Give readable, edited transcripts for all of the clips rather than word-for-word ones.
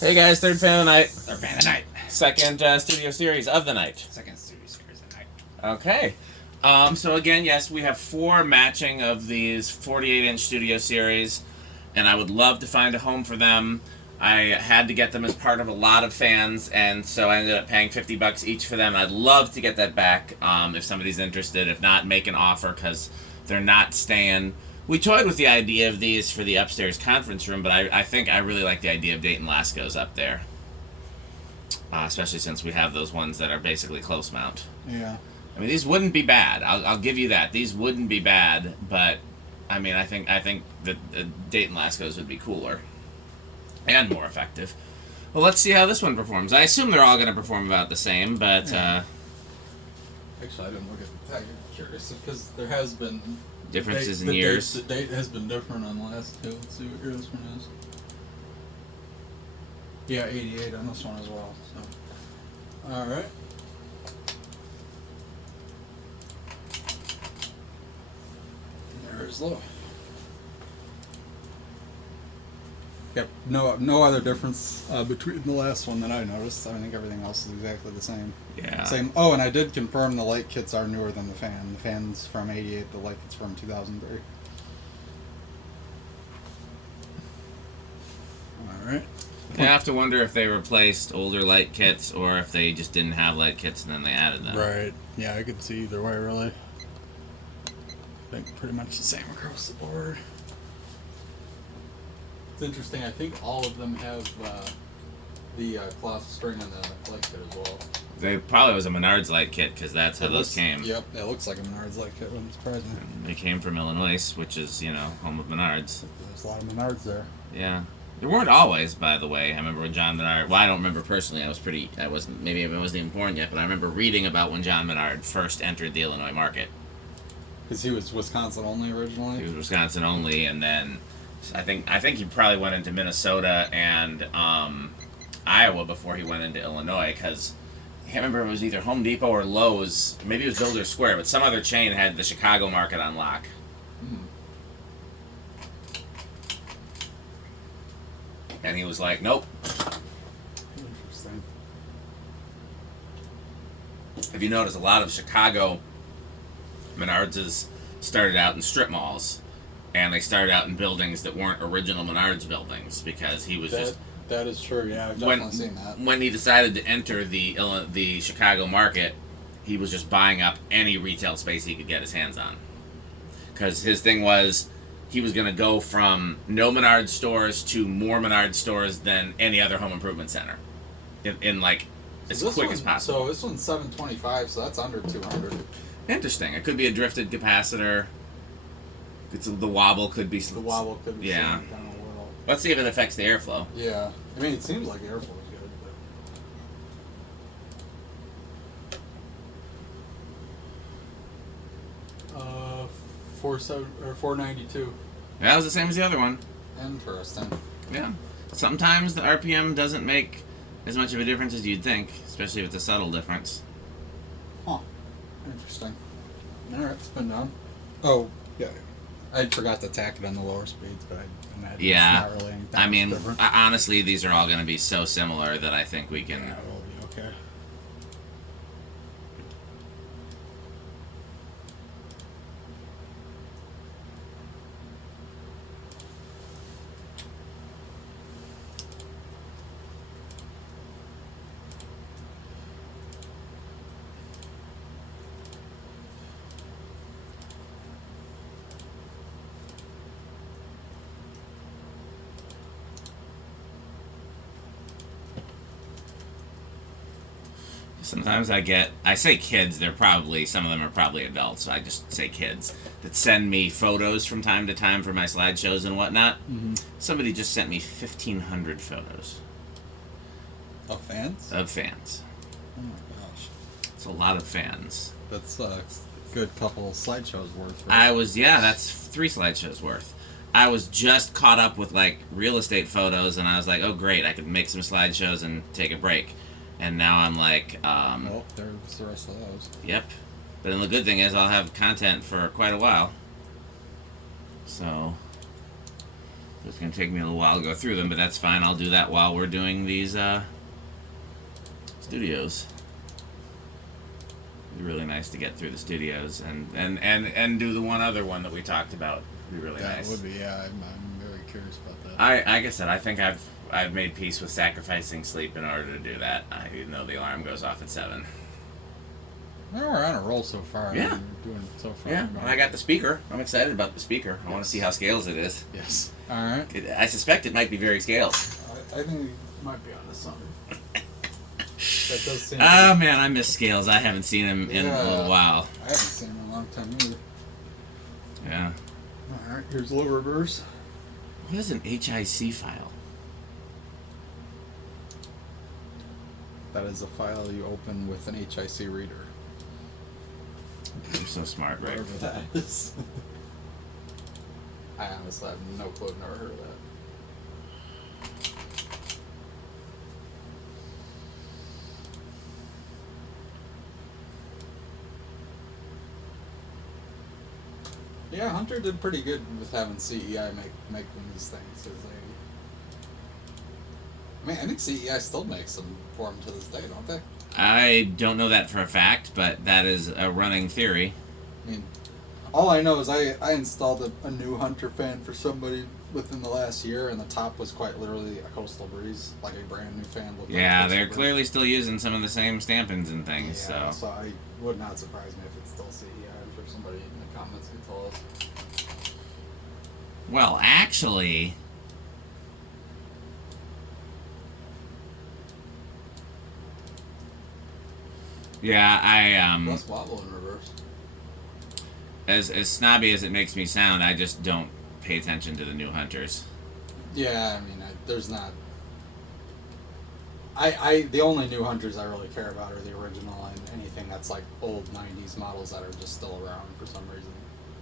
Hey guys, third fan of the night. Third fan of the night. Second studio series of the night. Second studio series of the night. Okay. So again, yes, we have 4 matching of these 48-inch studio series, and I would love to find a home for them. I had to get them as part of a lot of fans, and so I ended up paying $50 each for them. I'd love to get that back if somebody's interested. If not, make an offer because they're not staying. We toyed with the idea of these for the upstairs conference room, but I think I really like the idea of Dayton Lasco's up there. Especially since we have those ones that are basically close mount. Yeah. I mean, these wouldn't be bad. I'll give you that. These wouldn't be bad, but I mean, I think that the Dayton Lasco's would be cooler and more effective. Well, let's see how this one performs. I assume they're all going to perform about the same, but Yeah. Actually, I didn't look at the tag. I'm curious because there has been differences in years. The date has been different on the last two. Let's see what year this one is. Yeah, 88 on this one as well. So, all right. There's low. Yep. No other difference between the last one that I noticed. I think everything else is exactly the same. Yeah. Same. Oh, and I did confirm the light kits are newer than the fan. The fan's from 88. The light kit's from 2003. All right. I have to wonder if they replaced older light kits or if they just didn't have light kits and then they added them. Right. Yeah, I could see either way, really. I think pretty much the same across the board. It's interesting. I think all of them have the cloth string on the light kit as well. They probably was a Menards light kit because that's how those came. Yep, it looks like a Menards light kit. Wouldn't surprise me. They came from Illinois, which is home of Menards. There's a lot of Menards there. Yeah. There weren't always, by the way. I remember when John Menard. Well, I don't remember personally. I wasn't. Maybe it wasn't even born yet. But I remember reading about when John Menard first entered the Illinois market. Because he was Wisconsin only originally. He was Wisconsin only, and then I think he probably went into Minnesota and Iowa before he went into Illinois. Because I can't remember if it was either Home Depot or Lowe's. Maybe it was Builder's Square, but some other chain had the Chicago market on lock. And he was like, nope. Interesting. If you notice, a lot of Chicago Menards started out in strip malls, and they started out in buildings that weren't original Menards buildings because he was that is true. Yeah, I've definitely seen that. When he decided to enter the Chicago market, he was just buying up any retail space he could get his hands on. Because his thing was, he was going to go from no Menards stores to more Menards stores than any other home improvement center, in like as quick as possible. So this one's 725, so that's under 200. Interesting. It could be a drifted capacitor. The wobble could be. The wobble could be yeah. down a little. Let's see if it affects the airflow. Yeah, I mean it seems like airflow is good, but 492. That was the same as the other one. Interesting. Yeah. Sometimes the RPM doesn't make as much of a difference as you'd think, especially if it's a subtle difference. Huh. Interesting. Alright, spin down. Oh, yeah. I forgot to tack it on the lower speeds, but I imagine it's not really anything I mean, different. honestly, these are all going to be so similar that I think we can... Yeah, it'll be okay. Sometimes I say kids, some of them are probably adults, so I just say kids, that send me photos from time to time for my slideshows and whatnot. Mm-hmm. Somebody just sent me 1,500 photos. Of fans? Of fans. Oh my gosh. It's a lot of fans. That's a good couple slideshows worth. Right? That's 3 slideshows worth. I was just caught up with like real estate photos, and I was like, oh great, I could make some slideshows and take a break. And now I'm like, well, there's the rest of those. Yep. But then the good thing is I'll have content for quite a while. So So it's going to take me a little while to go through them, but that's fine. I'll do that while we're doing these studios. It'd be really nice to get through the studios and do the one other one that we talked about. It'd be really nice. That would be, yeah. I'm very curious about that. Like I said, I think I've made peace with sacrificing sleep in order to do that. I know the alarm goes off at 7. We're on a roll so far. Yeah. We're doing so far. Yeah, and I got the speaker. I'm excited about the speaker. I want to see how scales it is. Yes. All right. I suspect it might be very scaled. I think we might be onto something. That does seem. Oh man, I miss Scales. I haven't seen him in a little while. I haven't seen him in a long time either. Yeah. All right. Here's low reverse. What is an HIC file? That is a file you open with an HIC reader. You're so smart, right? Whatever that is. I honestly have no clue. I've never heard of that. Yeah, Hunter did pretty good with having CEI make them these things. I think CEI still makes them for them to this day, don't they? I don't know that for a fact, but that is a running theory. I mean, all I know is I installed a new Hunter fan for somebody within the last year, and the top was quite literally a Coastal Breeze, like a brand new fan. Yeah, they're clearly still using some of the same stampings and things. Yeah, so I would not surprise me if it's still CEI. I'm sure somebody in the comments could tell us. Well, actually, yeah, Less wobble in reverse. as snobby as it makes me sound, I just don't pay attention to the new Hunters. Yeah, I mean, there's not. The only new Hunters I really care about are the original and anything that's like old '90s models that are just still around for some reason,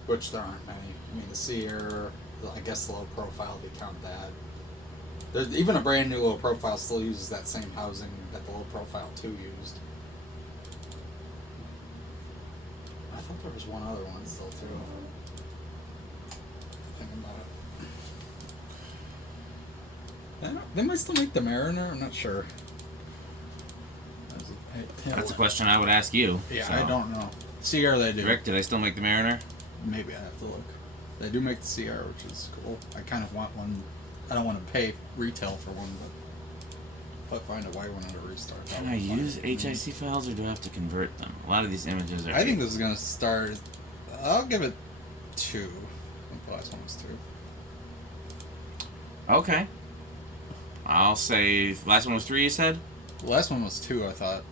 which there aren't many. I mean, the Seer, I guess the low profile, if you count that. There's even a brand new low profile still uses that same housing that the low profile 2 used. I thought there was one other one still too. Thinking about it. They might still make the Mariner. I'm not sure. That's a question I would ask you. Yeah, so. I don't know. CR they do. Rick, do they still make the Mariner? Maybe I have to look. They do make the CR, which is cool. I kind of want one. I don't want to pay retail for one, but if I find a white one at a restart. Can I use HIC files or do I have to convert them? A lot of these images are. I think this is gonna start. I'll give it 2. I think the last one was 2. Okay. I'll say last one was 3. You said. The last one was 2. I thought.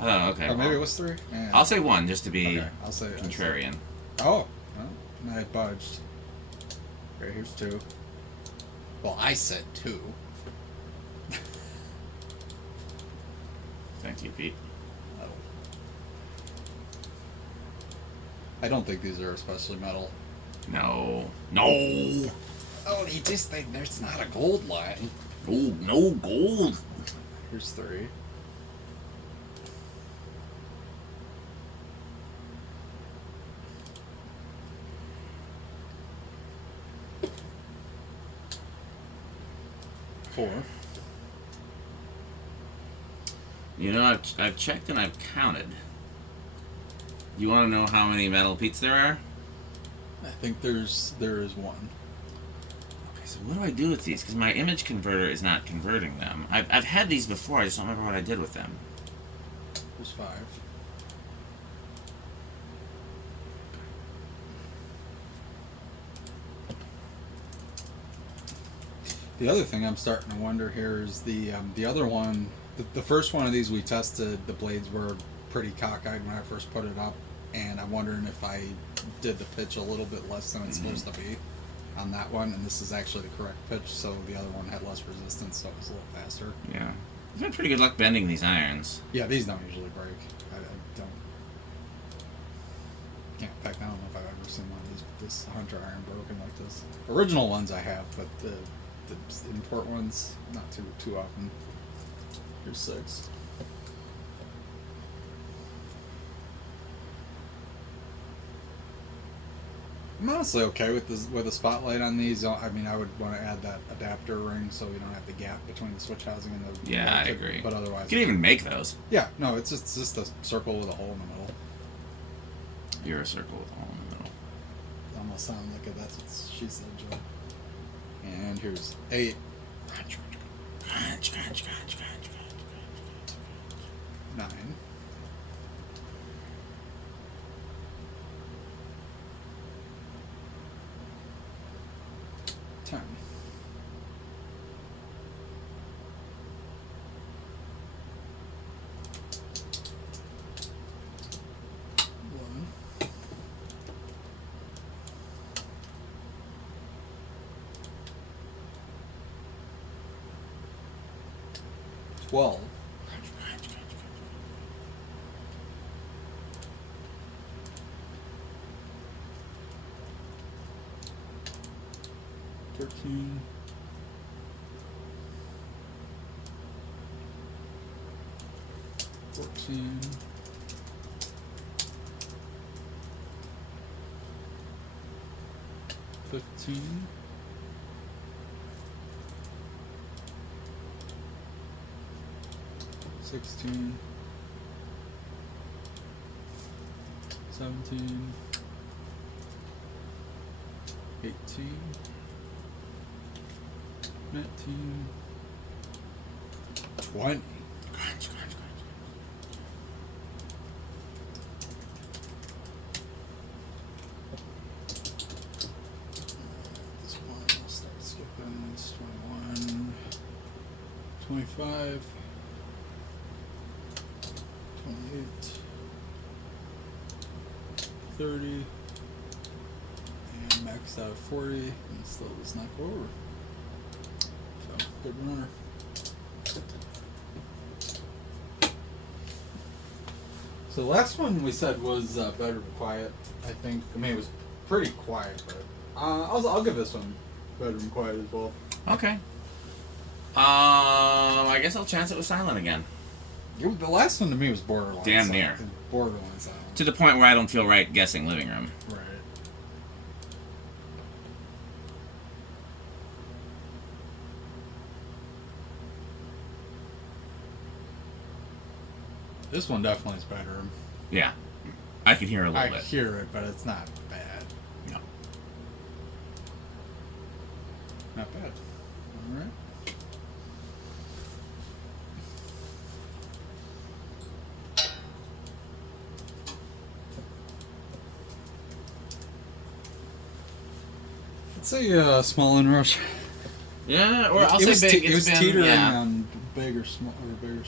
Oh, okay. Or maybe it was 3. Yeah. I'll say 1 just to be I'll say contrarian. Oh, well, I budged. Okay, here's 2. Well, I said 2. Thank you, Pete. Oh. I don't think these are especially metal. No. Oh, there's not a gold line. Oh, no gold. Here's 3. Four. You know, I've checked and I've counted. You want to know how many metal Pete's there are? I think there is 1. Okay, so what do I do with these? Because my image converter is not converting them. I've had these before. I just don't remember what I did with them. There's 5. The other thing I'm starting to wonder here is the other one. The first one of these we tested, the blades were pretty cockeyed when I first put it up, and I'm wondering if I did the pitch a little bit less than it's supposed to be on that one, and this is actually the correct pitch, so the other one had less resistance, so it was a little faster. Yeah. You've had pretty good luck bending these irons. Yeah, these don't usually break. I don't. In fact, I don't know if I've ever seen one of this Hunter iron broken like this. Original ones I have, but the import ones, not too often. Here's 6. I'm honestly okay with this with a spotlight on these. I mean, I would want to add that adapter ring so we don't have the gap between the switch housing and the Yeah, I kit, agree. But otherwise, You can even make those. yeah, no, it's just a circle with a hole in the middle. You're a circle with a hole in the middle. It almost sounds like it. That's what she said, Joe. And here's 8. Crunch, crunch, crunch, crunch, crunch, crunch, 9. 10. 11. 12. 13. 14. 15. 16. 17. 18. 19. 20. crunch, crunch, crunch. This one will start skipping. It's 21. 25. 28. 30. And maxed out at 40. And still does not go over. So, good runner. So the last one we said was Bedroom Quiet. I think. I mean, it was pretty quiet, but I'll give this one Bedroom Quiet as well. Okay. I guess I'll chance it with silent again. The last one to me was borderline. Damn silent. near. Borderline silent. To the point where I don't feel right guessing living room. Right. This one definitely is bedroom. Yeah. I can hear a little I bit. hear it, but it's not bad. No. Not bad. All right. Let's say small inrush. Yeah, or I'll say big. It was It's been, teetering yeah. on big or small, right?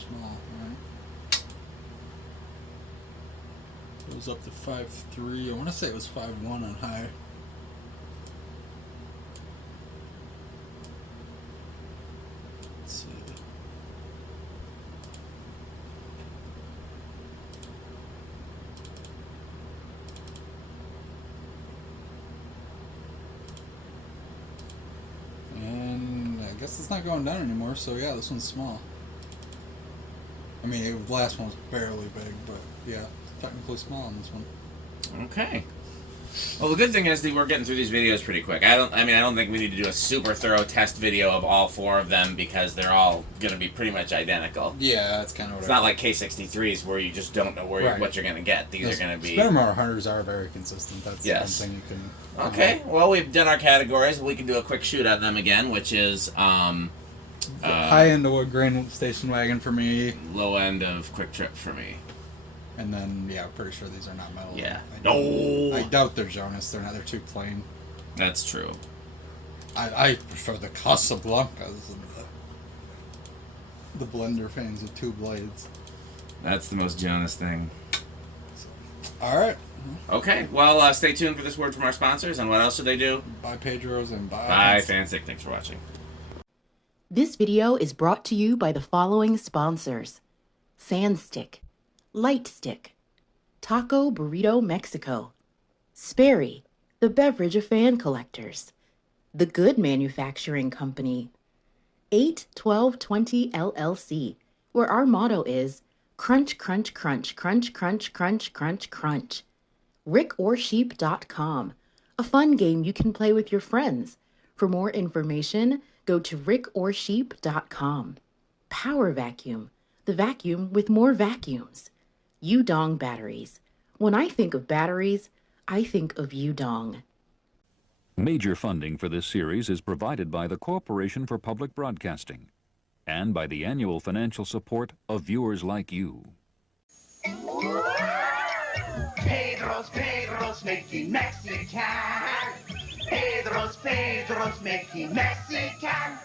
It was up to 5.3. I want to say it was 5.1 on high. Let's see. And I guess it's not going down anymore, so yeah, this one's small. I mean, the last one was barely big, but yeah, technically small on this one. Okay. Well, the good thing is that we're getting through these videos pretty quick. I don't think we need to do a super thorough test video of all 4 of them because they're all going to be pretty much identical. Yeah, that's kind of what It's not like K63s where you just don't know where Right. what you're going to get. These are going to be... Spinner hunters are very consistent. That's Yes. the one thing you can... Okay, well, we've done our categories. We can do a quick shoot at them again, which is high end of wood grain station wagon for me. low end of Quick Trip for me. And then, yeah, I'm pretty sure these are not metal. Yeah. I doubt they're Jonas. They're not. They're too plain. That's true. I prefer the Casablancas and the blender fans with 2 blades. That's the most Jonas thing. All right. Okay, well, stay tuned for this word from our sponsors, and what else should they do? Bye, Pedro's, and bye. Bye, Fansick. Thanks for watching. This video is brought to you by the following sponsors: Sandstick, Lightstick, Taco Burrito Mexico, Sperry, the beverage of fan collectors, The Good Manufacturing Company, 81220 LLC, where our motto is crunch, crunch, crunch, crunch, crunch, crunch, crunch, crunch. RickOrSheep.com, a fun game you can play with your friends. For more information, go to rickorsheep.com. Power Vacuum, the vacuum with more vacuums. Udong batteries. When I think of batteries, I think of Udong. Major funding for this series is provided by the Corporation for Public Broadcasting and by the annual financial support of viewers like you. Pedro's making Mexican. Pedro's making Mexican.